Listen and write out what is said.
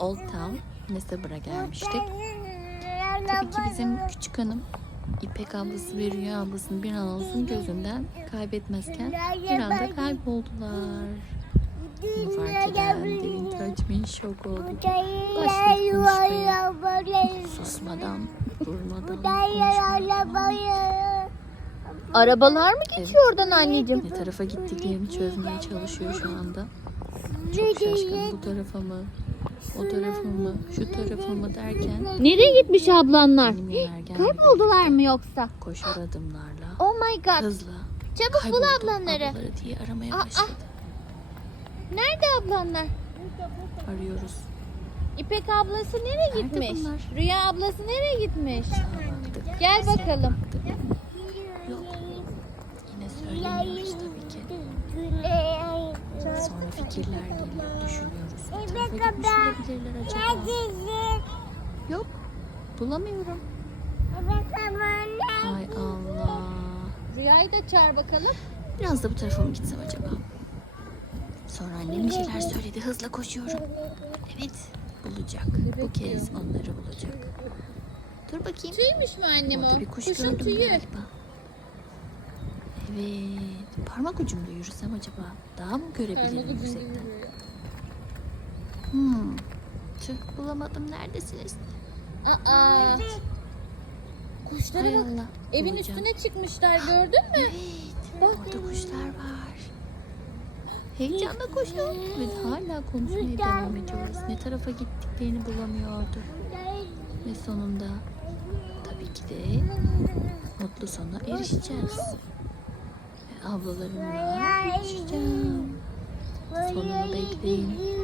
Old Town Nesabır'a gelmiştik. Tabii ki bizim küçük hanım İpek ablası ve Rüya ablasını bir an olsun gözünden kaybetmezken bir anda kayboldular. Bunu fark eden Devin Taçmin şok oldu. Başladı konuşmaya. Susmadan, durmadan konuşmaya. Arabalar mı geçiyor oradan anneciğim? Ne tarafa gittiklerini çözmeye çalışıyor şu anda. Çok şaşkın bu tarafa mı, o tarafa mı, şu tarafa mı derken Nereye gitmiş ablanlar? benim yönergen Kayboldular mı yoksa? koşar adımlarla Oh my god. hızla Çabuk bul kayboldu ablanları. ablaları diye aramaya Aa, başladı. Nerede ablanlar? Arıyoruz. İpek ablası nereye Nerede gitmiş? bunlar? Rüya ablası nereye gitmiş? Baktık. Gel bakalım. Yok. Söylemiyoruz tabii ki. Sonra fikirler geliyor, düşünüyoruz. Tarafa gitmiş olabilirler acaba? Yok. Bulamıyorum. Hay Allah. Rüyayı da çağır bakalım. Biraz da bu tarafa mı gitsem acaba? Sonra annem bir şeyler söyledi. Hızla koşuyorum. Evet. Bulacak. Bu kez onları bulacak. Dur bakayım. Tüymüş mü annem Orada o? bir kuş Kuşun gördüm tüyü. galiba. Evet. Parmak ucumda yürüsem acaba daha mı görebilirim yüksekten? Hmm. Tüh bulamadım. Neredesiniz? Aa. Kuşlara Hay bak. Allah. Evin Bulacağım. üstüne çıkmışlar gördün mü? Evet. Orada kuşlar var. Heyecanla koşuyorum. Ve hala konuşmaya devam ediyoruz. Ne tarafa gittiklerini bulamıyordu. Ve sonunda tabii ki de mutlu sona erişeceğiz. Ablalarımla buluşacağım. Sonunu bekleyin.